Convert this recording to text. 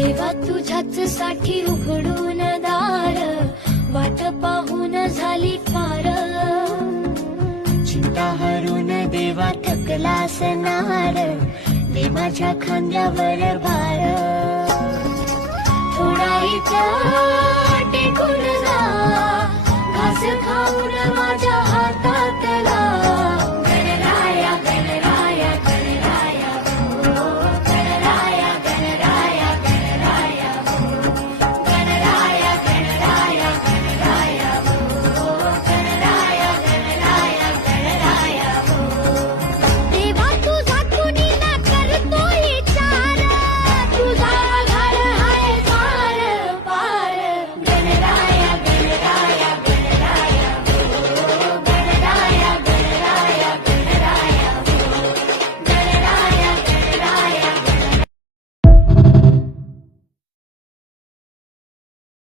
देवा तुझ्याच साठी उघडून दार, वाट पाहून झाली फार. चिंता हरून देवा थकला असणार, दे माझ्या खांद्यावर भार. थोडा इथं